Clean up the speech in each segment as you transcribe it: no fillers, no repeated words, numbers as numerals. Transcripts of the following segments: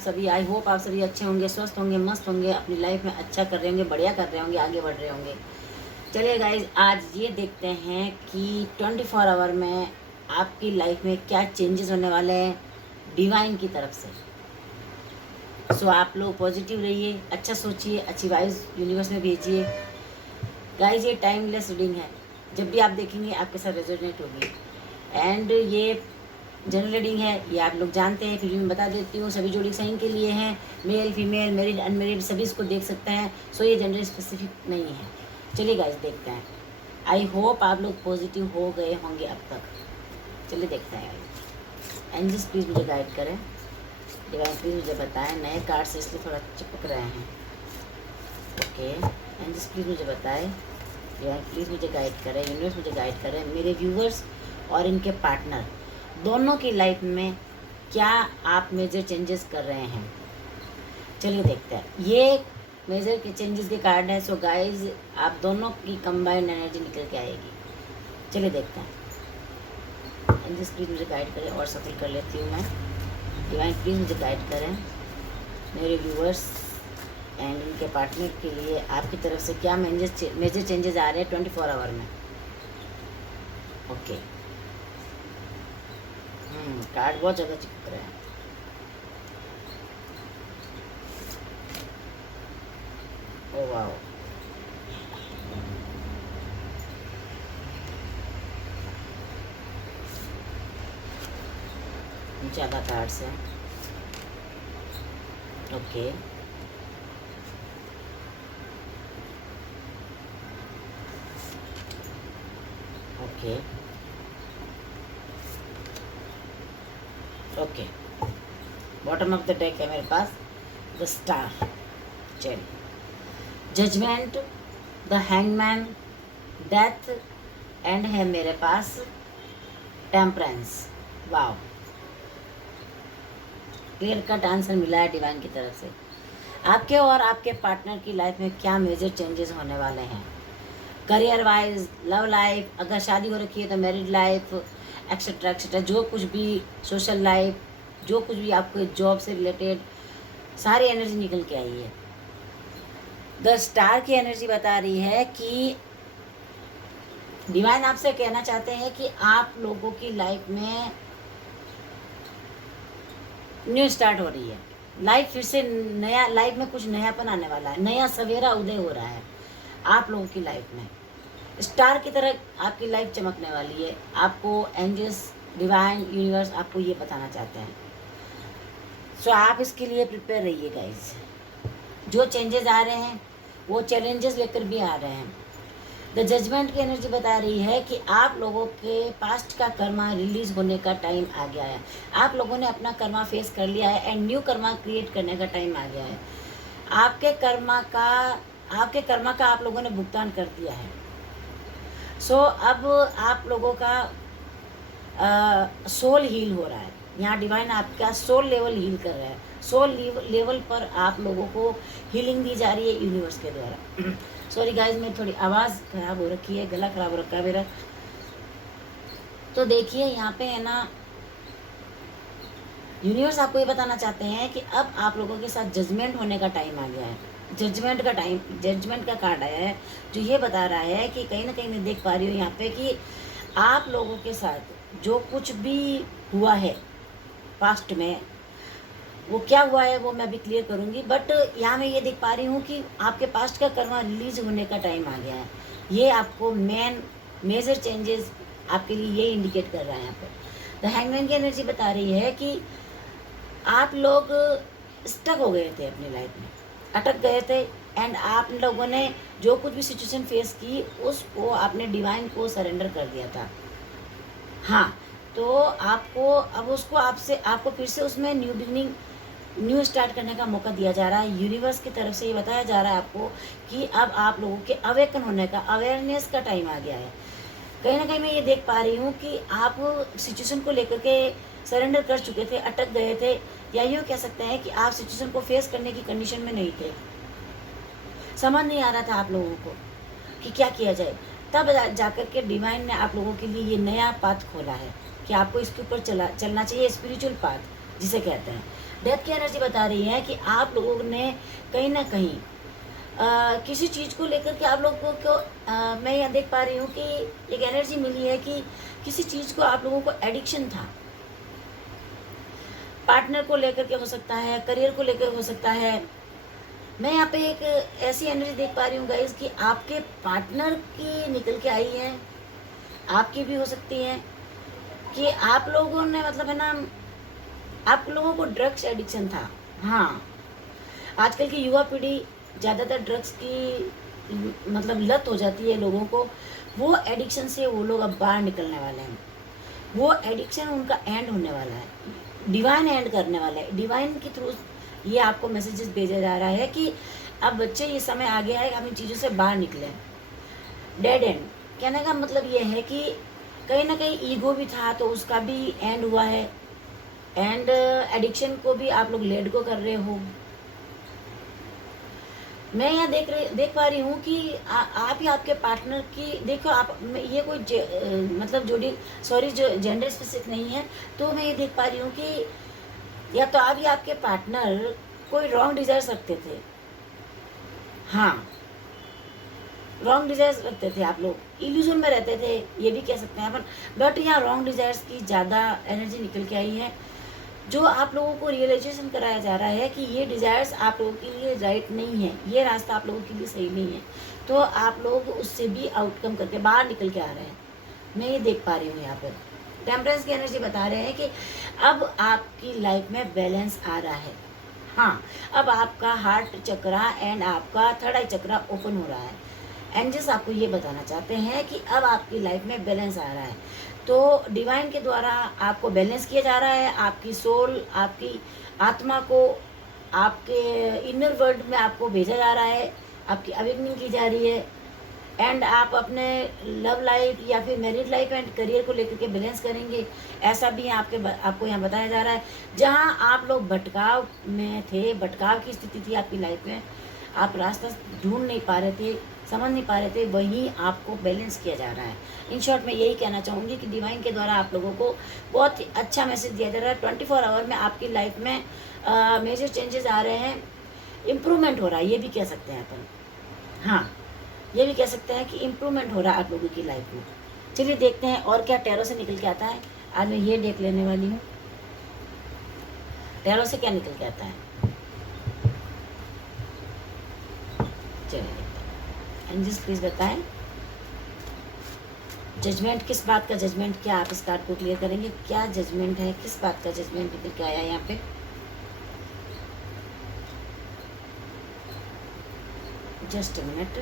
सभी? आई होप आप सभी अच्छे होंगे, स्वस्थ होंगे, मस्त होंगे, अपनी लाइफ में अच्छा कर रहे होंगे, बढ़िया कर रहे होंगे, आगे बढ़ रहे होंगे। चलिए गाइज, आज ये देखते हैं कि 24 आवर में आपकी लाइफ में क्या चेंजेस होने वाले हैं डिवाइन की तरफ से। सो आप लोग पॉजिटिव रहिए, अच्छा सोचिए, अच्छी वाइज यूनिवर्स में भेजिए। गाइज ये टाइमलेस रीडिंग है, जब भी आप देखेंगे आपके साथ रेजोनेट होगी। एंड ये जनरल रीडिंग है, ये आप लोग जानते हैं, फिर भी मैं बता देती हूँ, सभी जोड़ी साइन के लिए हैं, मेल फीमेल मैरिड अनमेरिड सभी इसको देख सकते हैं। सो ये जेंडर स्पेसिफिक नहीं है। चलिए गाइज देखते हैं। आई होप आप लोग पॉजिटिव हो गए होंगे अब तक। चलिए देखते हैं गाइज। एंजल्स प्लीज़ मुझे गाइड करें, डिवाइन प्लीज़ मुझे बताएं। नए कार्ड से इसलिए थोड़ा चिपक रहे हैं। ओके, एंजल्स प्लीज़ मुझे बताएं, डिवाइन प्लीज़ मुझे गाइड करें, यूनिवर्स मुझे गाइड करें, मेरे व्यूवर्स और इनके पार्टनर दोनों की लाइफ में क्या आप मेजर चेंजेस कर रहे हैं। चलिए देखते हैं। ये मेजर के चेंजेस के कार्ड है। सो गाइज आप दोनों की कंबाइंड एनर्जी निकल के आएगी। चलिए देखते हैं। एंजल्स प्लीज़ मुझे गाइड करें और सफल कर लेती हूँ मैं। डिवाइन प्लीज़ मुझे गाइड करें, मेरे व्यूवर्स एंड इनके पार्टनर के लिए आपकी तरफ से क्या मेजर चेंजेस आ रहे हैं 24 आवर में। ओके, कार्ड बहुत ज़्यादा चिपक रहे हैं। ओ वाओ, ज़्यादा कार्ड्स हैं। Okay, okay, okay. Bottom of the deck है मेरे पास द स्टार, चलिए, judgement, the hangman, death and है मेरे पास temperance. Wow, clear cut answer मिला है डिवाइन की तरफ से। आपके और आपके पार्टनर की लाइफ में क्या मेजर चेंजेस होने वाले हैं करियर वाइज, लव लाइफ, अगर शादी हो रखी है तो मैरिड लाइफ, एक्सेट्रा एक्सेट्रा, जो कुछ भी सोशल लाइफ, जो कुछ भी आपको जॉब से रिलेटेड सारी एनर्जी निकल के आई है। द स्टार की एनर्जी बता रही है कि डिवाइन आपसे कहना चाहते हैं कि आप लोगों की लाइफ में न्यू स्टार्ट हो रही है। लाइफ फिर से नया, लाइफ में कुछ नयापन आने वाला है, नया सवेरा उदय हो रहा है आप लोगों की लाइफ में। स्टार की तरह आपकी लाइफ चमकने वाली है। आपको एंजल्स, डिवाइन, यूनिवर्स आपको ये बताना चाहते हैं। सो आप इसके लिए प्रिपेयर रहिए गाइज। जो चेंजेस आ रहे हैं वो चैलेंजेस लेकर भी आ रहे हैं। द जजमेंट की एनर्जी बता रही है कि आप लोगों के पास्ट का कर्मा रिलीज होने का टाइम आ गया है। आप लोगों ने अपना कर्मा फेस कर लिया है एंड न्यू कर्मा क्रिएट करने का टाइम आ गया है। आपके कर्मा का आप लोगों ने भुगतान कर दिया है। सो अब आप लोगों का सोल हील हो रहा है। यहाँ डिवाइन आपका सोल लेवल हील कर रहा है। सोल लेवल पर आप लोगों को हीलिंग दी जा रही है यूनिवर्स के द्वारा। सॉरी गाइज, मेरी थोड़ी आवाज़ ख़राब हो रखी है, गला ख़राब हो रखा है मेरा। तो देखिए यहाँ पे है ना, यूनिवर्स आपको ये बताना चाहते हैं कि अब आप लोगों के साथ जजमेंट होने का टाइम आ गया है। जजमेंट का कार्ड आया है जो ये बता रहा है कि कहीं ना कहीं मैं देख पा रही हूँ यहाँ पे कि आप लोगों के साथ जो कुछ भी हुआ है पास्ट में, वो क्या हुआ है वो मैं अभी क्लियर करूँगी। बट यहाँ मैं ये देख पा रही हूँ कि आपके पास्ट का कर्मा रिलीज होने का टाइम आ गया है। ये आपको मेजर चेंजेस आपके लिए ये इंडिकेट कर रहा है यहाँ पर। द हैंगमैन की एनर्जी बता रही है कि आप लोग स्टक हो गए थे अपनी लाइफ में, अटक गए थे एंड आप लोगों ने जो कुछ भी सिचुएशन फेस की उसको आपने डिवाइन को सरेंडर कर दिया था। हाँ, तो आपको अब उसको आपको फिर से उसमें न्यू बिगनिंग, न्यू स्टार्ट करने का मौका दिया जा रहा है। यूनिवर्स की तरफ से ये बताया जा रहा है आपको कि अब आप लोगों के अवेकन होने का, अवेयरनेस का टाइम आ गया है। कहीं ना कहीं मैं ये देख पा रही हूँ कि आप सिचुएशन को लेकर के सरेंडर कर चुके े, अटक गए थे, या यूँ कह सकते हैं कि आप सिचुएशन को फेस करने की कंडीशन में नहीं थे। समझ नहीं आ रहा था आप लोगों को कि क्या किया जाए। तब जाकर के डिवाइन ने आप लोगों के लिए ये नया पाथ खोला है कि आपको इसके ऊपर चलना चाहिए, स्पिरिचुअल पाथ जिसे कहते हैं। डेथ की एनर्जी बता रही है कि आप लोगों ने कहीं ना कहीं किसी चीज़ को लेकर के आप लोगों को मैं यहाँ देख पा रही हूँ कि एक एनर्जी मिली है कि किसी चीज़ को आप लोगों को एडिक्शन था। पार्टनर को लेकर के हो सकता है, करियर को लेकर हो सकता है। मैं यहाँ पे एक ऐसी एनर्जी देख पा रही हूँ गाइस कि आपके पार्टनर की निकल के आई है, आपकी भी हो सकती है कि आप लोगों ने मतलब है ना, आप लोगों को ड्रग्स एडिक्शन था। हाँ, आजकल की युवा पीढ़ी ज़्यादातर ड्रग्स की मतलब लत हो जाती है लोगों को। वो एडिक्शन से वो लोग अब बाहर निकलने वाले हैं। वो एडिक्शन उनका एंड होने वाला है, डिवाइन एंड करने वाला है। डिवाइन के थ्रू ये आपको मैसेजेस भेजा जा रहा है कि अब बच्चे ये समय आ गया है, आप इन चीज़ों से बाहर निकले। डेड एंड कहने का मतलब ये है कि कहीं ना कहीं ईगो भी था तो उसका भी एंड हुआ है, एंड एडिक्शन को भी आप लोग लेट गो कर रहे हो। मैं यहाँ देख पा रही हूँ कि आप ही आपके पार्टनर की देखो आप, ये कोई मतलब जोड़ी सॉरी जो जेंडर स्पेसिफिक नहीं है, तो मैं ये देख पा रही हूँ कि या तो आप ही आपके पार्टनर कोई रॉन्ग डिजायर्स रखते थे। हाँ, रॉन्ग डिजायर्स रखते थे, आप लोग इल्यूजन में रहते थे, ये भी कह सकते हैं अपन। बट यहाँ रॉन्ग डिजायर्स की ज़्यादा एनर्जी निकल के आई है, जो आप लोगों को रियलाइजेशन कराया जा रहा है कि ये डिज़ायर्स आप लोगों के लिए राइट नहीं है, ये रास्ता आप लोगों के लिए सही नहीं है, तो आप लोग उससे भी आउटकम करके बाहर निकल के आ रहे हैं। मैं ये देख पा रही हूँ यहाँ पर टेम्परेंस की एनर्जी बता रहे हैं कि अब आपकी लाइफ में बैलेंस आ रहा है। हाँ, अब आपका हार्ट चक्रा एंड आपका थर्ड आई चक्रा ओपन हो रहा है। एंजल्स आपको ये बताना चाहते हैं कि अब आपकी लाइफ में बैलेंस आ रहा है। तो डिवाइन के द्वारा आपको बैलेंस किया जा रहा है। आपकी सोल, आपकी आत्मा को आपके इनर वर्ल्ड में आपको भेजा जा रहा है, आपकी अवेकनिंग की जा रही है, एंड आप अपने लव लाइफ या फिर मैरिड लाइफ एंड करियर को लेकर के बैलेंस करेंगे, ऐसा भी आपको यहाँ बताया जा रहा है। जहाँ आप लोग भटकाव में थे, भटकाव की स्थिति थी आपकी लाइफ में, आप रास्ता ढूंढ नहीं पा रहे थे, समझ नहीं पा रहे थे, वहीं आपको बैलेंस किया जा रहा है। इन शॉर्ट मैं यही कहना चाहूँगी कि डिवाइन के द्वारा आप लोगों को बहुत ही अच्छा मैसेज दिया जा रहा है। 24 आवर में आपकी लाइफ में मेजर चेंजेस आ रहे हैं, इम्प्रूवमेंट हो रहा है, ये भी कह सकते हैं अपन। हाँ, ये भी कह सकते हैं कि इम्प्रूवमेंट हो रहा है आप लोगों की लाइफ में। चलिए देखते हैं और क्या टैरो से निकल के आता है। आज मैं ये देख लेने वाली हूँ टैरो से क्या निकल के आता है। चलिए देखते हैं। एंजल्स प्लीज बताएं जजमेंट, किस बात का जजमेंट, क्या आप इस कार्ड को क्लियर करेंगे? क्या जजमेंट है, किस बात का जजमेंट निकल के आया यहाँ पे? Just a minute.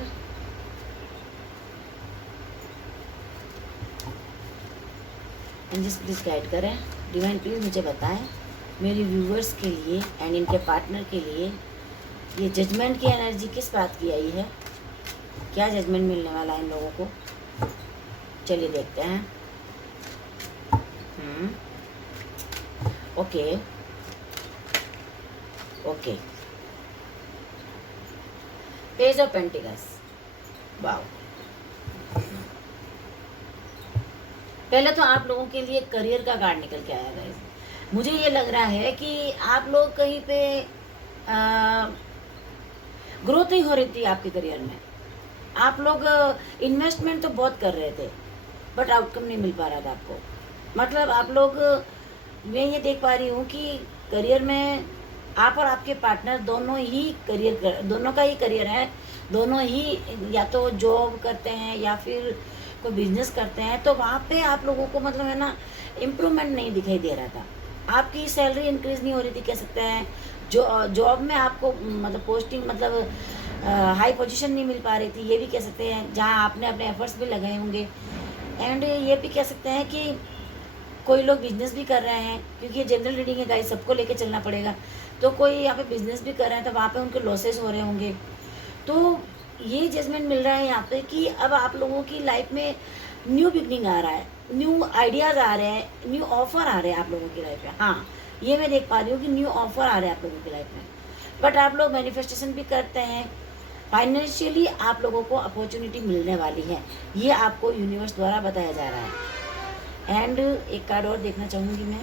Angels please guide करें। डिवाइन प्लीज मुझे बताएं मेरे व्यूवर्स के लिए एंड इनके पार्टनर के लिए ये जजमेंट की एनर्जी किस बात की आई है, क्या जजमेंट मिलने वाला है इन लोगों को। चलिए देखते हैं। Okay okay, page of pentacles. Wow, पहले तो आप लोगों के लिए करियर का कार्ड निकल के आया गाइस। मुझे ये लग रहा है कि आप लोग कहीं पे ग्रोथ नहीं हो रही थी आपके करियर में। आप लोग इन्वेस्टमेंट तो बहुत कर रहे थे बट आउटकम नहीं मिल पा रहा था आपको। मतलब आप लोग, मैं ये देख पा रही हूँ कि करियर में आप और आपके पार्टनर दोनों का ही करियर है, दोनों ही या तो जॉब करते हैं या फिर कोई बिजनेस करते हैं, तो वहाँ पे आप लोगों को मतलब है ना इम्प्रूवमेंट नहीं दिखाई दे रहा था। आपकी सैलरी इंक्रीज नहीं हो रही थी, कह सकते हैं। जो जॉब में आपको मतलब पोस्टिंग मतलब हाई पोजीशन नहीं मिल पा रही थी, ये भी कह सकते हैं, जहाँ आपने अपने एफर्ट्स भी लगाए होंगे। एंड ये भी कह सकते हैं कि कोई लोग बिजनेस भी कर रहे हैं, क्योंकि ये जनरल रीडिंग है गाइस, सबको लेके चलना पड़ेगा। तो कोई यहाँ पे बिजनेस भी कर रहे हैं तो वहाँ पे उनके लॉसेस हो रहे होंगे। तो ये जजमेंट मिल रहा है यहाँ पे कि अब आप लोगों की लाइफ में न्यू बिगनिंग आ रहा है, न्यू आइडियाज़ आ रहे हैं, न्यू ऑफर आ रहे हैं आप लोगों की लाइफ में। हाँ, ये मैं देख पा रही हूँ कि न्यू ऑफर आ रहे हैं आप लोगों की लाइफ में। बट आप लोग मैनिफेस्टेशन भी करते हैं, फाइनेंशियली आप लोगों को अपॉर्चुनिटी मिलने वाली है, ये आपको यूनिवर्स द्वारा बताया जा रहा है। एंड एक कार्ड और देखना चाहूँगी मैं।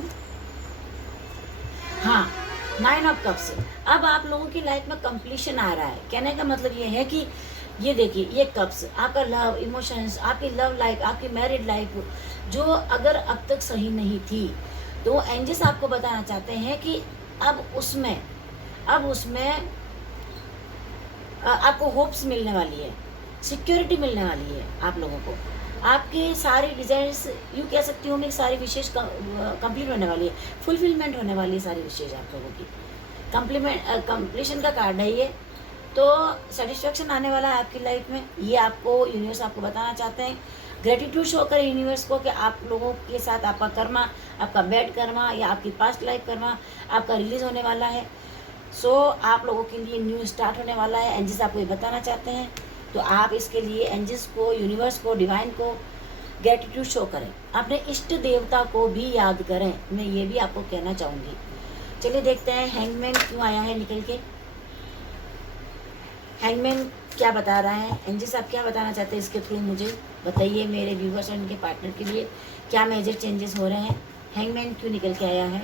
हाँ, 9 ऑफ कप्स। अब आप लोगों की लाइफ में कंप्लीशन आ रहा है। कहने का मतलब ये है कि ये देखिए, ये कप्स आपका लव इमोशंस, आपकी लव लाइफ, आपकी मैरिड लाइफ जो अगर अब तक सही नहीं थी, तो एंजल्स आपको बताना चाहते हैं कि अब उसमें आपको होप्स मिलने वाली है, सिक्योरिटी मिलने वाली है आप लोगों को। आपके सारे डिजायर्स, यूँ कह सकती हूँ मैं, सारी विशेष कंप्लीट होने वाली है, फुलफिलमेंट होने वाली है सारी विशेष आप लोगों की। कंप्लीशन का कार्ड है ये। तो सेटिस्फेक्शन आने वाला है आपकी लाइफ में, ये आपको यूनिवर्स आपको बताना चाहते हैं। ग्रेटिट्यूड शो करें यूनिवर्स को कि आप लोगों के साथ आपका कर्मा, आपका बैड कर्मा या आपकी पास्ट लाइफ कर्मा आपका रिलीज होने वाला है। सो आप लोगों के लिए न्यू स्टार्ट होने वाला है, एंजल्स आपको ये बताना चाहते हैं। तो आप इसके लिए एंजल्स को, यूनिवर्स को, डिवाइन को ग्रेटिट्यूड शो करें। अपने इष्ट देवता को भी याद करें, मैं ये भी आपको कहना चाहूँगी। चलिए देखते हैं हैंगमैन क्यों आया है निकल के। हैंगमैन क्या बता रहा है, एंजल्स आप क्या बताना चाहते हैं इसके थ्रू, मुझे बताइए। मेरे व्यूवर्स और उनके पार्टनर के लिए क्या मेजर चेंजेस हो रहे हैं। हैंगमैन क्यों निकल के आया है।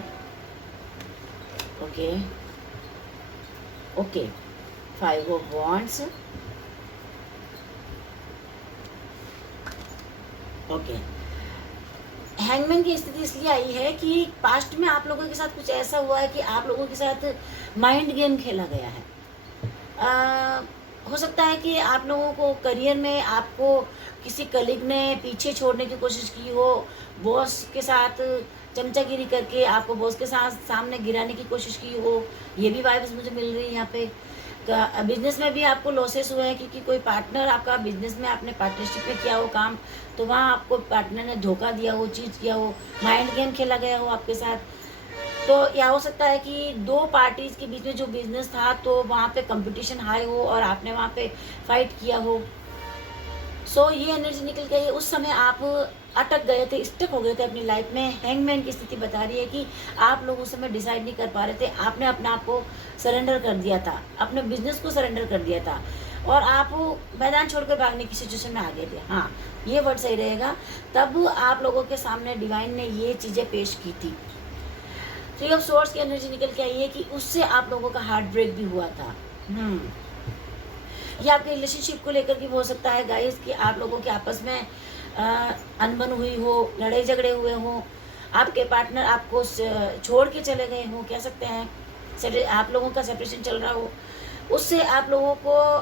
Okay okay, 5 of wands. Okay, hangman की स्थिति इसलिए आई है कि पास्ट में आप लोगों के साथ कुछ ऐसा हुआ है कि आप लोगों के साथ माइंड गेम खेला गया है। हो सकता है कि आप लोगों को करियर में आपको किसी कलीग ने पीछे छोड़ने की कोशिश की हो, बॉस के साथ चमचागिरी करके आपको बॉस के साथ सामने गिराने की कोशिश की हो, ये भी वाइब्स मुझे मिल रही है यहाँ पे। बिजनेस में भी आपको लॉसेस हुए हैं क्योंकि कोई पार्टनर आपका बिजनेस में, आपने पार्टनरशिप में किया हो काम, तो वहाँ आपको पार्टनर ने धोखा दिया हो, चीज किया हो, माइंड गेम खेला गया हो आपके साथ। तो या हो सकता है कि दो पार्टीज के बीच में जो बिजनेस था, तो वहाँ पे कंपटीशन हाई हो और आपने वहाँ पे फाइट किया हो। सो ये एनर्जी निकल गई है। उस समय आप अटक गए थे, स्टक हो गए थे अपनी लाइफ में। हैंगमैन की स्थिति बता रही है कि आप लोग उस समय डिसाइड नहीं कर पा रहे थे, आपने अपने आप को सरेंडर कर दिया था, अपने बिजनेस को सरेंडर कर दिया था और आप मैदान छोड़कर भागने की सिचुएशन में आ गए थे। हाँ, ये वर्ड सही रहेगा। तब आप लोगों के सामने डिवाइन ने ये चीज़ें पेश की थी। 3 ऑफ सोर्स की एनर्जी निकल के आई है कि उससे आप लोगों का हार्ट ब्रेक भी हुआ था। ये आपके रिलेशनशिप को लेकर भी हो सकता है गाइस कि आप लोगों के आपस में अनबन हुई हो, लड़ाई झगड़े हुए हो, आपके पार्टनर आपको छोड़ के चले गए हो, कह सकते हैं आप लोगों का सेपरेशन चल रहा हो। उससे आप लोगों को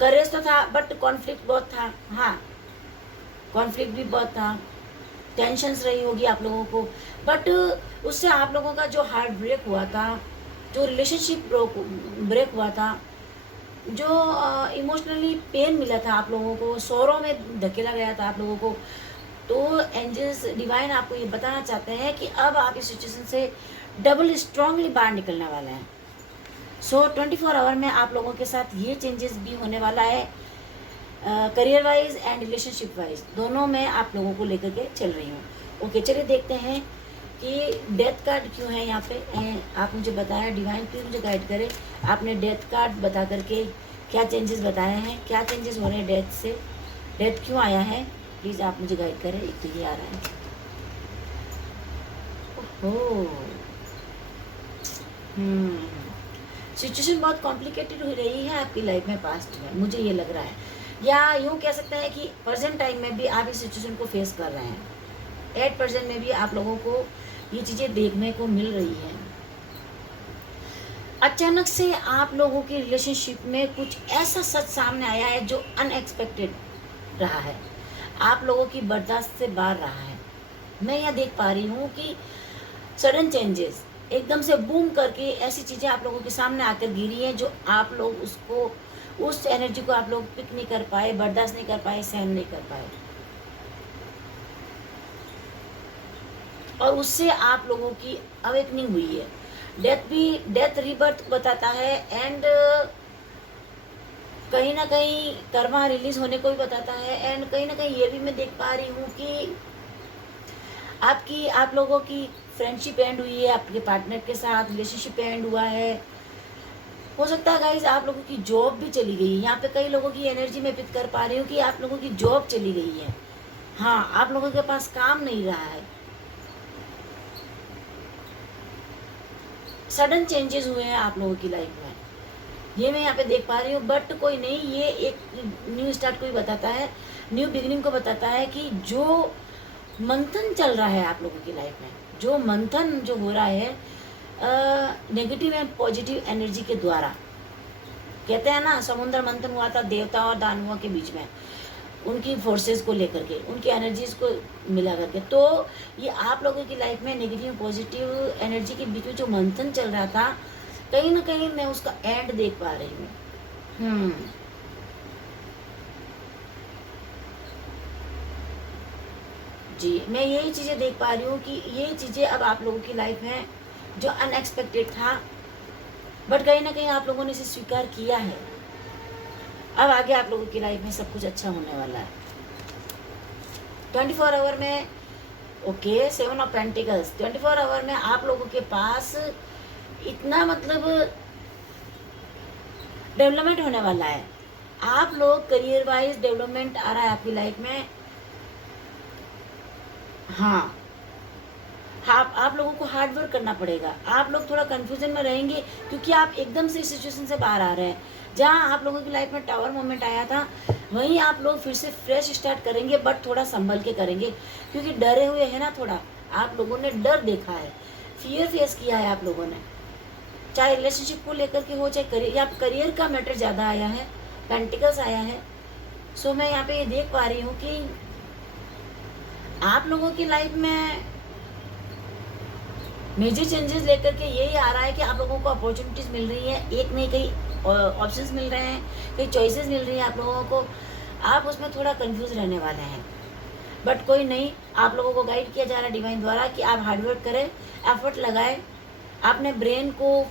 करेज तो था बट कॉन्फ्लिक्ट बहुत था। हाँ, कॉन्फ्लिक्ट भी बहुत था, टेंशन्स रही होगी आप लोगों को, बट उससे आप लोगों का जो हार्ट ब्रेक हुआ था, जो रिलेशनशिप ब्रेक हुआ था, जो इमोशनली पेन मिला था आप लोगों को, सौरों में धकेला गया था आप लोगों को, तो एंजल्स डिवाइन आपको ये बताना चाहते हैं कि अब आप इस सिचुएशन से डबल स्ट्रांगली बाहर निकलने वाले हैं। सो 24 आवर में आप लोगों के साथ ये चेंजेस भी होने वाला है, career wise and relationship wise दोनों में आप लोगों को लेकर के चल रही हूँ। ओके, चलिए देखते हैं कि डेथ कार्ड क्यों है यहाँ पे। आप मुझे बताया, डिवाइन प्लीज मुझे गाइड करें, आपने डेथ कार्ड बता करके क्या चेंजेस बताए हैं, क्या चेंजेस हो रहे हैं डेथ से, डेथ क्यों आया है, प्लीज़ आप मुझे गाइड करें। एक तो ये आ रहा है, ओहो, सिचुएशन बहुत कॉम्प्लिकेटेड हो रही है आपकी लाइफ में पास्ट में, मुझे ये लग रहा है, या यूँ कह सकते हैं कि प्रेजेंट टाइम में भी आप इस सिचुएशन को फेस कर रहे हैं। 8% में भी आप लोगों को ये चीज़ें देखने को मिल रही हैं। अचानक से आप लोगों की रिलेशनशिप में कुछ ऐसा सच सामने आया है जो अनएक्सपेक्टेड रहा है, आप लोगों की बर्दाश्त से बाहर रहा है। मैं यह देख पा रही हूँ कि सडन चेंजेस एकदम से बूम करके ऐसी चीज़ें आप लोगों के सामने आकर गिरी हैं जो आप लोग उसको, उस एनर्जी को आप लोग पिक नहीं कर पाए, बर्दाश्त नहीं कर पाए, सहन नहीं कर पाए, और उससे आप लोगों की अवेकनिंग हुई है। डेथ रीबर्थ बताता है, एंड कहीं ना कहीं कर्मा रिलीज होने को भी बताता है, एंड कहीं ना कहीं ये भी मैं देख पा रही हूँ कि आप लोगों की फ्रेंडशिप एंड हुई है, आपके पार्टनर के साथ रिलेशनशिप एंड हुआ है। हो सकता है गाइज आप लोगों की जॉब भी चली गई है। यहाँ पे कई लोगों की एनर्जी में पिक कर पा रही हूँ कि आप लोगों की जॉब चली गई है। हाँ, आप लोगों के पास काम नहीं रहा है। सडन चेंजेस हुए हैं आप लोगों की लाइफ में, ये मैं यहाँ पे देख पा रही हूँ। बट कोई नहीं, ये एक न्यू स्टार्ट को ही बताता है, न्यू बिगिनिंग को बताता है कि जो मंथन चल रहा है आप लोगों की लाइफ में, जो मंथन जो हो रहा है नेगेटिव एंड पॉजिटिव एनर्जी के द्वारा, कहते हैं ना समुद्र मंथन हुआ था देवता और दानवों के बीच में, उनकी फोर्सेस को लेकर के, उनकी एनर्जीज को मिला करके। तो ये आप लोगों की लाइफ में नेगेटिव पॉजिटिव एनर्जी के बीच में जो मंथन चल रहा था, कहीं ना कहीं मैं उसका एंड देख पा रही हूँ। जी, मैं यही चीज़ें देख पा रही हूँ कि ये चीज़ें अब आप लोगों की लाइफ में जो अनएक्सपेक्टेड था, बट कहीं ना कहीं आप लोगों ने इसे स्वीकार किया है। अब आगे आप लोगों की लाइफ में सब कुछ अच्छा होने वाला है 24 आवर में। ओके, 7 ऑफ पेंटिकल्स, 24 आवर में आप लोगों के पास इतना मतलब डेवलपमेंट होने वाला है। आप लोग करियर वाइज डेवलपमेंट आ रहा है आपकी लाइफ में। हाँ, आप लोगों को हार्ड वर्क करना पड़ेगा। आप लोग थोड़ा कंफ्यूजन में रहेंगे क्योंकि आप एकदम से सिचुएशन से बाहर आ रहे हैं। जहाँ आप लोगों की लाइफ में टावर मोमेंट आया था, वहीं आप लोग फिर से फ्रेश स्टार्ट करेंगे, बट थोड़ा संभल के करेंगे क्योंकि डरे हुए हैं ना, थोड़ा आप लोगों ने डर देखा है, फियर फेस किया है आप लोगों ने, चाहे रिलेशनशिप को लेकर के हो, चाहे करियर, या करियर का मैटर ज़्यादा आया है, पेंटिकल्स आया है। सो मैं यहाँ पे ये देख पा रही हूँ कि आप लोगों की लाइफ में मेजर चेंजेस लेकर के यही आ रहा है कि आप लोगों को अपॉर्चुनिटीज़ मिल रही है, एक नहीं कई ऑप्शंस मिल रहे हैं, कई चॉइसेस मिल रही हैं आप लोगों को। आप उसमें थोड़ा कंफ्यूज रहने वाले हैं, बट कोई नहीं, आप लोगों को गाइड किया जा रहा है डिवाइन द्वारा कि आप हार्डवर्क करें, एफर्ट लगाएं, अपने ब्रेन को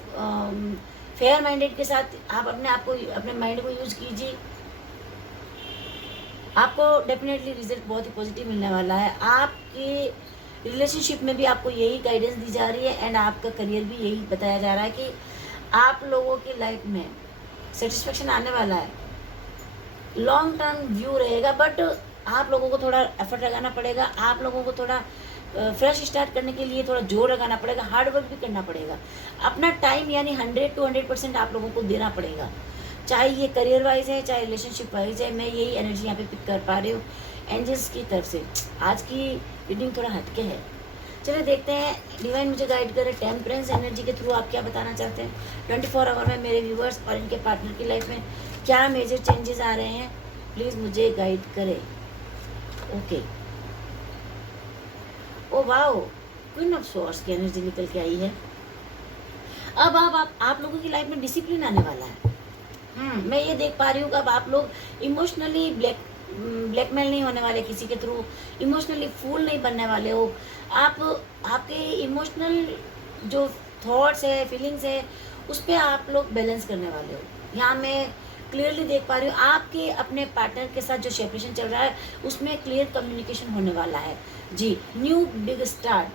फेयर माइंडेड के साथ आप अपने माइंड को यूज कीजिए। आपको डेफिनेटली रिजल्ट बहुत ही पॉजिटिव मिलने वाला है। आपके रिलेशनशिप में भी आपको यही गाइडेंस दी जा रही है, एंड आपका करियर भी यही बताया जा रहा है कि आप लोगों की लाइफ में सेटिस्फेक्शन आने वाला है। लॉन्ग टर्म व्यू रहेगा, बट आप लोगों को थोड़ा एफर्ट लगाना पड़ेगा। आप लोगों को थोड़ा फ्रेश स्टार्ट करने के लिए थोड़ा जोर लगाना पड़ेगा, हार्ड वर्क भी करना पड़ेगा। अपना टाइम यानी 100 to 100% आप लोगों को देना पड़ेगा, चाहे ये करियर वाइज है, चाहे रिलेशनशिप वाइज है। मैं यही एनर्जी यहाँ पे पिक कर पा रही हूँ एंजल्स की तरफ से। आज की रीडिंग थोड़ा हटके है, चलिए देखते हैं डिवाइन मुझे गाइड करे टेम्परेंस एनर्जी के थ्रू आप क्या बताना चाहते हैं 24 आवर में मेरे व्यूवर्स और इनके पार्टनर की लाइफ में क्या मेजर चेंजेस आ रहे हैं। प्लीज़ मुझे गाइड करें। Okay, oh wow, queen of source की एनर्जी निकल के आई है। अब आप लोगों की लाइफ में डिसिप्लिन आने वाला है। मैं ये देख पा रही हूँ कि अब आप लोग इमोशनली ब्लैकमेल नहीं होने वाले किसी के थ्रू, इमोशनली फूल नहीं बनने वाले हो। आपके इमोशनल जो थॉट्स है, फीलिंग्स है, उस पर आप लोग बैलेंस करने वाले हो। यहाँ मैं क्लियरली देख पा रही हूँ आपके अपने पार्टनर के साथ जो सेपरेशन चल रहा है उसमें क्लियर कम्युनिकेशन होने वाला है। जी, new big start,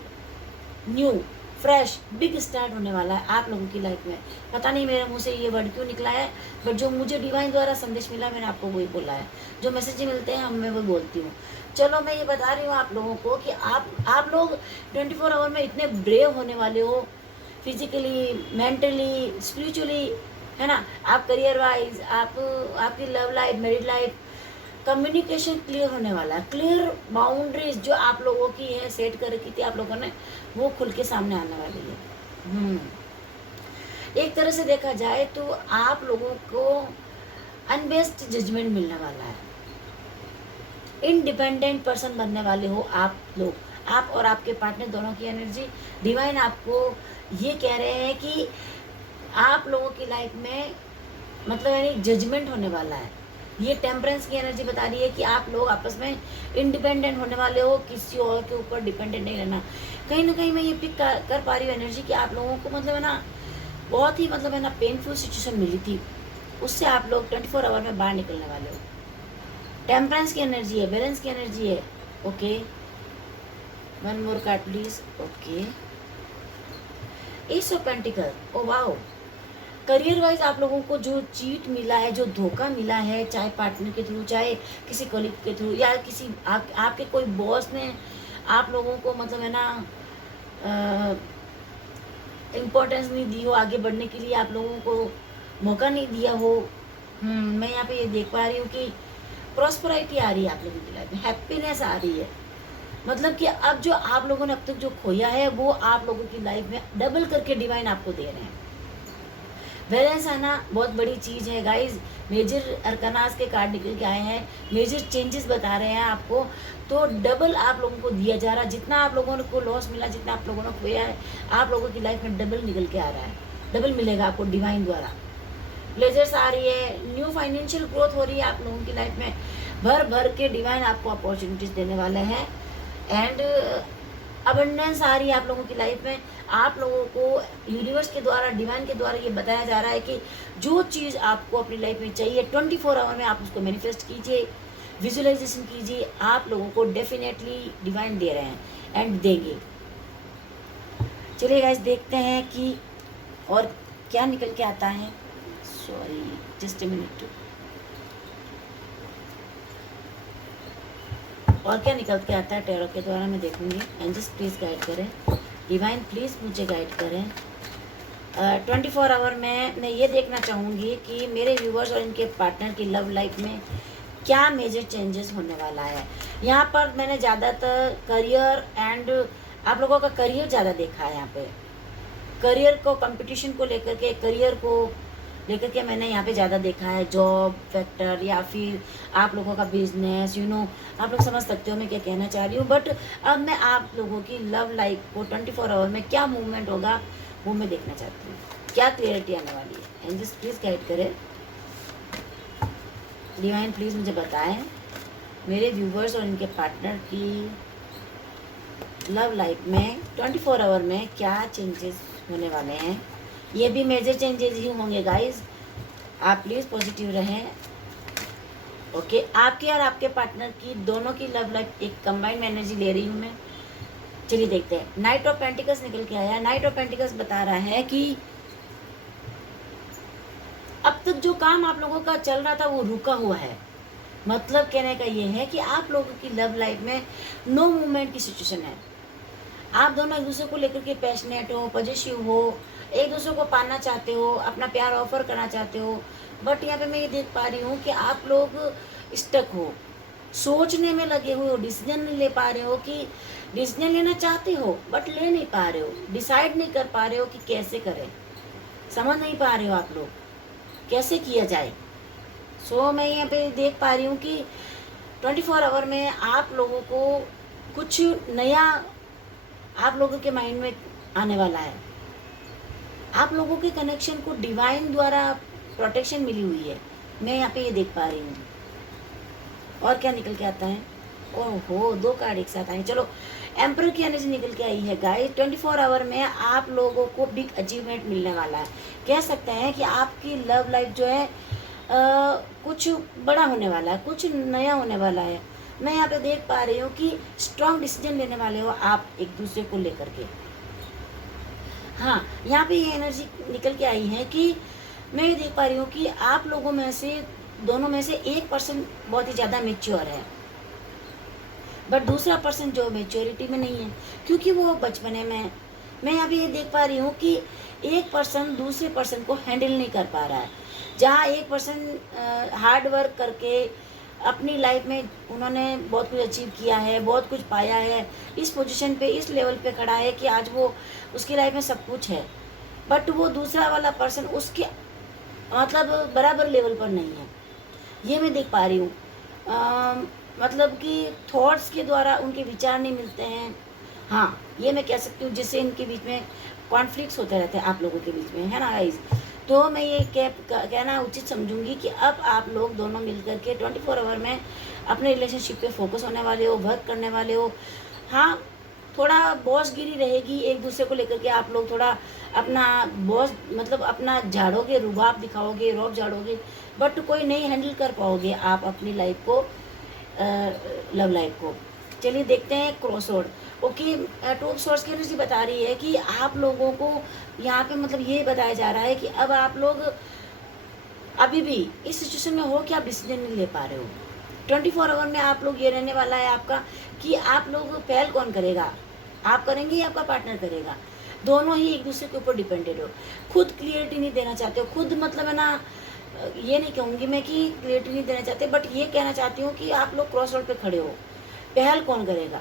new fresh big start होने वाला है आप लोगों की लाइफ में। पता नहीं मेरे मुंह से ये वर्ड क्यों निकला है, बट जो मुझे डिवाइन द्वारा संदेश मिला मैंने आपको वही बोला है। जो मैसेज मिलते हैं मैं वही बोलती हूँ। चलो, मैं ये बता रही हूँ आप लोगों को कि आप लोग 24 आवर में इतने ब्रेव होने वाले हो, फिजिकली, मेंटली, स्पिरिचुअली, है ना। आप करियर वाइज, आपकी love life, married life, communication clear होने वाला है। क्लियर बाउंड्रीज जो आप लोगों की है, सेट कर रखी थी आप लोगों ने, वो खुल के सामने आने वाली है। एक तरह से देखा जाए तो आप लोगों को अनबेस्ड जजमेंट मिलने वाला है। इंडिपेंडेंट पर्सन बनने वाले हो आप लोग, आप और आपके पार्टनर दोनों की एनर्जी। डिवाइन आपको ये कह रहे हैं कि आप लोगों की लाइफ में मतलब यानी जजमेंट होने वाला है। ये टेम्परेंस की एनर्जी बता रही है कि आप लोग आपस में इंडिपेंडेंट होने वाले हो, किसी और के ऊपर डिपेंडेंट नहीं रहना। कहीं ना कहीं मैं ये पिक कर पा रही हूँ एनर्जी कि आप लोगों को मतलब है ना बहुत ही मतलब है ना पेनफुल सिचुएशन मिली थी, उससे आप लोग 24 आवर में बाहर निकलने वाले हो। टेम्परेंस की एनर्जी है, बैलेंस की एनर्जी है। Okay, one more card please. Okay, S of pentacle, oh wow. Career wise आप लोगों को जो चीट मिला है, जो धोखा मिला है, चाहे पार्टनर के थ्रू, चाहे किसी कलीग के थ्रू, या किसी आपके कोई बॉस ने आप लोगों को मतलब है ना इम्पोर्टेंस नहीं दी हो, आगे बढ़ने के लिए आप लोगों को मौका नहीं दिया हो। मैं यहाँ पे ये देख पा रही हूँ कि प्रॉस्पेरिटी आ रही है आप लोगों की लाइफ में, हैप्पीनेस आ रही है। मतलब कि अब जो आप लोगों ने अब तक जो खोया है वो आप लोगों की लाइफ में डबल करके डिवाइन आपको दे रहे हैं। बैलेंस आना बहुत बड़ी चीज़ है गाइज। मेजर अरकानास के कार्ड निकल के आए हैं, मेजर चेंजेस बता रहे हैं आपको। तो डबल आप लोगों को दिया जा रहा है, जितना आप लोगों को लॉस मिला, जितना आप लोगों ने खोया है, आप लोगों की लाइफ में डबल निकल के आ रहा है, डबल मिलेगा आपको डिवाइन द्वारा। प्लेजर्स आ रही है, न्यू फाइनेंशियल ग्रोथ हो रही है आप लोगों की लाइफ में, भर भर के डिवाइन आपको अपॉर्चुनिटीज देने वाले हैं। एंड अबंडेंस आ रही है आप लोगों की लाइफ में। आप लोगों को यूनिवर्स के द्वारा, डिवाइन के द्वारा ये बताया जा रहा है कि जो चीज़ आपको अपनी लाइफ में चाहिए 24 आवर में आप उसको मैनिफेस्ट कीजिए, विजुअलाइजेशन कीजिए, आप लोगों को डेफिनेटली डिवाइन दे रहे हैं एंड देंगे। चलिए गाइस देखते हैं कि और क्या निकल के आता है। Sorry, just a minute. और क्या निकल के आता है टैरो के द्वारा मैं देखूंगी। एंजल्स प्लीज़ गाइड करें, डिवाइन प्लीज़ मुझे गाइड करें। 24 आवर में मैं ये देखना चाहूँगी कि मेरे व्यूवर्स और इनके पार्टनर की लव लाइफ में क्या मेजर चेंजेस होने वाला है। यहाँ पर मैंने ज़्यादातर करियर एंड आप लोगों का करियर ज़्यादा देखा है। यहाँ पे करियर को, कंपटीशन को लेकर के, करियर को लेकर के मैंने यहाँ पे ज़्यादा देखा है, जॉब फैक्टर या फिर आप लोगों का बिजनेस, आप लोग समझ सकते हो मैं क्या कहना चाह रही हूँ। बट अब मैं आप लोगों की लव लाइफ को 24 आवर में क्या मूवमेंट होगा वो मैं देखना चाहती हूँ, क्या क्लियरिटी आने वाली है। एंजल्स प्लीज़ गाइड करें, डिवाइन प्लीज़ मुझे बताएं मेरे व्यूवर्स और इनके पार्टनर की लव लाइफ में 24 आवर में क्या चेंजेस होने वाले हैं। ये भी मेजर चेंजेस ही होंगे गाइस, आप प्लीज़ पॉजिटिव रहें। ओके, आपके और आपके पार्टनर की दोनों की लव लाइफ एक कंबाइंड एनर्जी ले रही हूँ मैं। चलिए देखते हैं। नाइट ऑफ पेंटिकल्स निकल के आया। नाइट ऑफ पेंटिकल्स बता रहा है कि अब तक जो काम आप लोगों का चल रहा था वो रुका हुआ है। मतलब कहने का ये है कि आप लोगों की लव लाइफ में नो मूवमेंट की सिचुएशन है। आप दोनों एक दूसरे को लेकर के पैशनेट हो, पॉजिटिव हो, एक दूसरे को पाना चाहते हो, अपना प्यार ऑफर करना चाहते हो। बट यहाँ पे मैं ये देख पा रही हूँ कि आप लोग स्टक हो, सोचने में लगे हुए हो, डिसीजन नहीं ले पा रहे हो कि डिसीजन लेना चाहते हो बट ले नहीं पा रहे हो, डिसाइड नहीं कर पा रहे हो कि कैसे करें, समझ नहीं पा रहे हो आप लोग कैसे किया जाए। सो मैं यहाँ पे देख पा रही हूँ कि 24 आवर में आप लोगों को कुछ नया आप लोगों के माइंड में आने वाला है। आप लोगों के कनेक्शन को डिवाइन द्वारा प्रोटेक्शन मिली हुई है, मैं यहाँ पे ये देख पा रही हूँ। और क्या निकल के आता है, ओहो 2 कार्ड एक साथ आए। चलो, एम्परर की एनर्जी निकल के आई है गाइस। 24 आवर में आप लोगों को बिग अचीवमेंट मिलने वाला है। कह सकते हैं कि आपकी लव लाइफ जो है कुछ बड़ा होने वाला है, कुछ नया होने वाला है। मैं यहाँ पे देख पा रही हूँ कि स्ट्रॉन्ग डिसीजन लेने वाले हो आप एक दूसरे को लेकर के। हाँ, यहाँ पे ये एनर्जी निकल के आई है कि मैं ये देख पा रही हूँ कि आप लोगों में से, दोनों में से एक पर्सन बहुत ही ज़्यादा मेच्योर है, बट दूसरा पर्सन जो मेच्योरिटी में नहीं है क्योंकि वो बचपने में है। मैं यहाँ पे ये देख पा रही हूँ कि एक पर्सन दूसरे पर्सन को हैंडल नहीं कर पा रहा है। जहाँ एक पर्सन हार्ड वर्क करके अपनी लाइफ में उन्होंने बहुत कुछ अचीव किया है, बहुत कुछ पाया है, इस पोजीशन पे, इस लेवल पे खड़ा है कि आज वो उसकी लाइफ में सब कुछ है, बट वो दूसरा वाला पर्सन उसके मतलब बराबर लेवल पर नहीं है। ये मैं देख पा रही हूँ। मतलब कि थॉट्स के द्वारा उनके विचार नहीं मिलते हैं। हाँ, ये मैं कह सकती हूँ, जिससे इनके बीच में कॉन्फ्लिक्ट्स होते रहते हैं आप लोगों के बीच में, है ना गाइस। तो मैं ये कहना उचित समझूंगी कि अब आप लोग दोनों मिलकर के 24 आवर में अपने रिलेशनशिप पे फोकस होने वाले हो, वर्क करने वाले हो। हाँ, थोड़ा बॉसगिरी रहेगी एक दूसरे को लेकर के, आप लोग थोड़ा अपना बॉस मतलब अपना झाड़ोगे, रुबाब दिखाओगे, रौब झाड़ोगे, बट कोई नहीं हैंडल कर पाओगे आप अपनी लाइफ को, लव लाइफ को। चलिए देखते हैं crossword. Okay, two of source की एनर्जी बता रही है कि आप लोगों को यहाँ पे मतलब ये बताया जा रहा है कि अब आप लोग अभी भी इस सिचुएशन में हो कि आप डिसीजन नहीं ले पा रहे हो। 24 आवर में आप लोग ये रहने वाला है आपका कि आप लोग पहल कौन करेगा, आप करेंगे या आपका पार्टनर करेगा। दोनों ही एक दूसरे के ऊपर डिपेंडेड हो। खुद क्लियरिटी नहीं देना चाहते हो, खुद मतलब है ना, ये नहीं कहूँगी मैं कि क्लियरिटी नहीं देना चाहते, बट ये कहना चाहती हूँ कि आप लोग क्रॉस रोड पे खड़े हो, पहल कौन करेगा?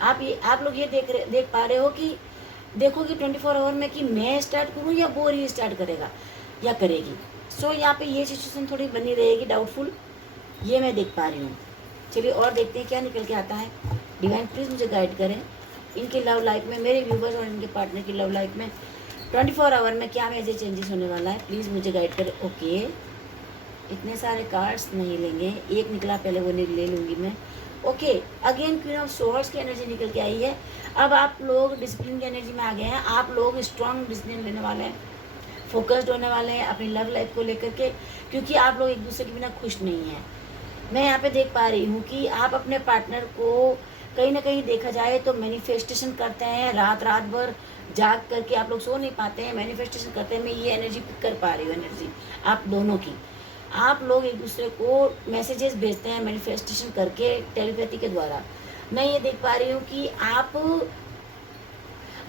आप लोग ये देख पा रहे हो कि देखो कि 24 आवर में कि मैं स्टार्ट करूँ या वो ही स्टार्ट करेगा या करेगी। सो यहाँ पे ये सिचुएशन थोड़ी बनी रहेगी डाउटफुल, ये मैं देख पा रही हूँ। चलिए और देखते हैं क्या निकल के आता है। डिवाइन प्लीज़ मुझे गाइड करें इनके लव लाइफ में, मेरे व्यूवर्स और इनके पार्टनर की लव लाइफ में 24 आवर में क्या मेजर चेंजेस होने वाला है, प्लीज़ मुझे गाइड करें। ओके, इतने सारे कार्ड्स नहीं लेंगे, एक निकला पहले वो ले लूँगी मैं। Okay, again queen of swords की एनर्जी निकल के आई है। अब आप लोग डिसिप्लिन की एनर्जी में आ गए हैं, आप लोग स्ट्रॉन्ग डिसीजन लेने वाले हैं, फोकस्ड होने वाले हैं अपनी लव लाइफ को लेकर के, क्योंकि आप लोग एक दूसरे के बिना खुश नहीं हैं। मैं यहाँ पे देख पा रही हूँ कि आप अपने पार्टनर को कहीं ना कहीं देखा जाए तो मैनिफेस्टेशन करते हैं, रात भर जाग करके आप लोग सो नहीं पाते हैं, मैनिफेस्टेशन करते हैं। मैं ये एनर्जी पिक कर पा रही हूँ, एनर्जी आप दोनों की। आप लोग एक दूसरे को मैसेजेस भेजते हैं मैनिफेस्टेशन करके, टेलीपैथी के द्वारा। मैं ये देख पा रही हूँ कि आप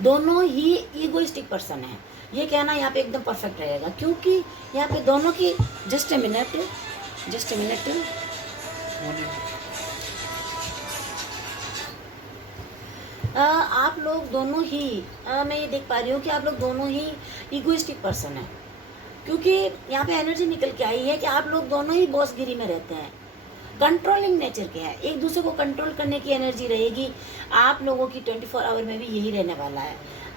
दोनों ही ईगोइस्टिक पर्सन हैं, ये कहना यहाँ पे एकदम परफेक्ट रहेगा, क्योंकि यहाँ पे दोनों की जस्ट ए मिनट आप लोग दोनों ही मैं ये देख पा रही हूँ कि आप लोग दोनों ही ईगोइस्टिक पर्सन हैं, क्योंकि यहाँ पे एनर्जी निकल के आई है कि आप लोग दोनों ही बॉसगिरी में रहते हैं, कंट्रोलिंग नेचर के हैं, एक दूसरे को कंट्रोल करने की एनर्जी रहेगी आप लोगों की। 24 आवर में भी यही रहने वाला है।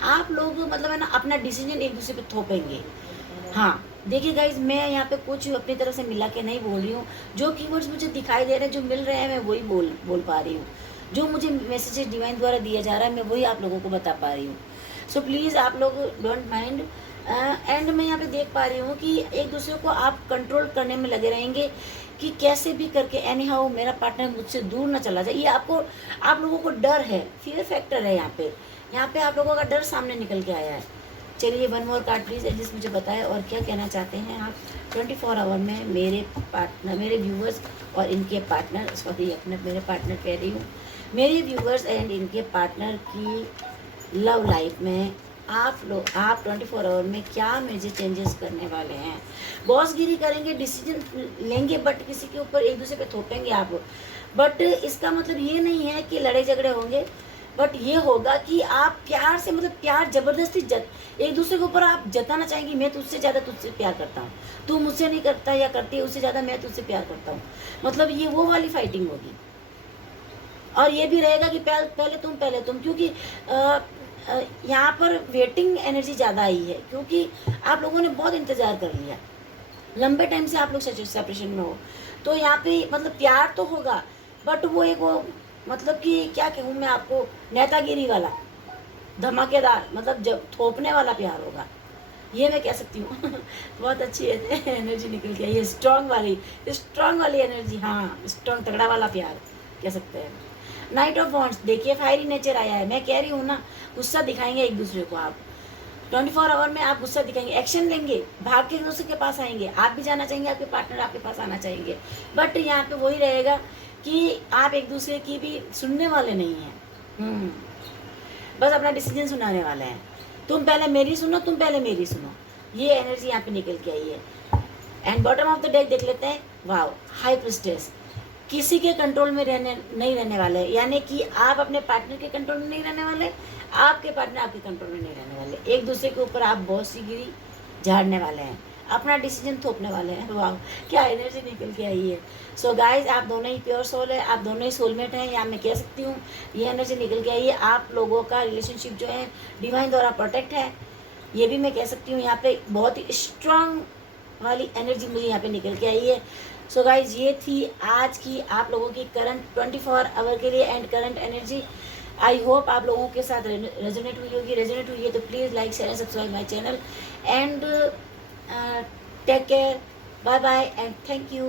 आप लोग मतलब है ना अपना डिसीजन एक दूसरे पे थोपेंगे। हाँ देखिए गाइज, मैं यहाँ पे कुछ अपनी तरफ से मिला के नहीं बोल रही हूँ, जो कीवर्ड्स मुझे दिखाई दे रहे हैं, जो मिल रहे हैं, मैं वही बोल पा रही हूँ। जो मुझे मैसेजेस डिवाइन द्वारा दिया जा रहा है मैं वही आप लोगों को बता पा रही हूँ। सो प्लीज़ आप लोग डोंट माइंड। एंड मैं यहाँ पे देख पा रही हूँ कि एक दूसरे को आप कंट्रोल करने में लगे रहेंगे कि कैसे भी करके एनी हाउ मेरा पार्टनर मुझसे दूर ना चला जाए। ये आप लोगों को डर है, फियर फैक्टर है यहाँ पे आप लोगों का डर सामने निकल के आया है। चलिए one more card please adjust मुझे बताएं और क्या कहना चाहते हैं आप 24 आवर में मेरे व्यूवर्स और इनके पार्टनर, सॉरी मेरे पार्टनर कह रही हूँ, मेरे व्यूवर्स एंड इनके पार्टनर की लव लाइफ में आप 24 आवर में क्या मेजर चेंजेस करने वाले हैं। बॉसगिरी करेंगे, डिसीजन लेंगे, बट किसी के ऊपर एक दूसरे पे थोपेंगे आप, बट इसका मतलब ये नहीं है कि लड़ाई झगड़े होंगे, बट ये होगा कि आप प्यार से, मतलब प्यार जबरदस्ती एक दूसरे के ऊपर आप जताना चाहेंगे, मैं तुझसे ज़्यादा तुझसे प्यार करता हूँ, तू मुझसे नहीं करता या करती है उससे ज़्यादा मैं तुझसे प्यार करता हूँ। मतलब ये वो वाली फाइटिंग होगी। और ये भी रहेगा कि पहले तुम, क्योंकि यहाँ पर वेटिंग एनर्जी ज़्यादा आई है, क्योंकि आप लोगों ने बहुत इंतज़ार कर लिया, लंबे टाइम से आप लोग सेपरेशन में हो। तो यहाँ पे मतलब प्यार तो होगा, बट वो मतलब कि क्या कहूँ मैं आपको, नेतागिरी वाला, धमाकेदार, मतलब जब थोपने वाला प्यार होगा, ये मैं कह सकती हूँ। बहुत अच्छी एनर्जी निकल के आई है, स्ट्रॉन्ग वाली एनर्जी। हाँ, स्ट्रॉन्ग तगड़ा वाला प्यार कह सकते हैं। नाइट ऑफ वॉन्ड्स, देखिए फायरी नेचर आया है। मैं कह रही हूँ ना, गुस्सा दिखाएंगे एक दूसरे को आप 24 आवर में, आप गुस्सा दिखाएंगे, एक्शन लेंगे, भाग के एक दूसरे के पास आएंगे, आप भी जाना चाहेंगे, आपके पार्टनर आपके पास आना चाहेंगे, बट यहाँ पे वही रहेगा कि आप एक दूसरे की भी सुनने वाले नहीं हैं। बस अपना डिसीजन सुनाने वाले हैं, तुम पहले मेरी सुनो, तुम पहले मेरी सुनो, ये एनर्जी यहाँ पे निकल के आई है। And bottom of the deck देख लेते हैं। वाओ, हाई प्रिस्टेस, किसी के कंट्रोल में नहीं रहने वाले, यानी कि आप अपने पार्टनर के कंट्रोल में नहीं रहने वाले, आपके पार्टनर आपके कंट्रोल में नहीं रहने वाले, एक दूसरे के ऊपर आप बॉसगिरी झाड़ने वाले हैं, अपना डिसीजन थोपने वाले हैं। वाह, क्या एनर्जी निकल के आई है। सो गाइज, आप दोनों ही प्योर सोल है, आप दोनों ही सोलमेट हैं, या मैं कह सकती हूँ ये एनर्जी निकल के आई है। आप लोगों का रिलेशनशिप जो है डिवाइन द्वारा प्रोटेक्ट है, ये भी मैं कह सकती हूँ। यहाँ पे बहुत ही स्ट्रांग वाली एनर्जी मुझे यहाँ पे निकल के आई है। सो गाइज, ये थी आज की आप लोगों की करंट 24 आवर के लिए and current energy. I hope आप लोगों के साथ रेजोनेट हुई है तो please like share and subscribe my channel and take care, bye bye and thank you.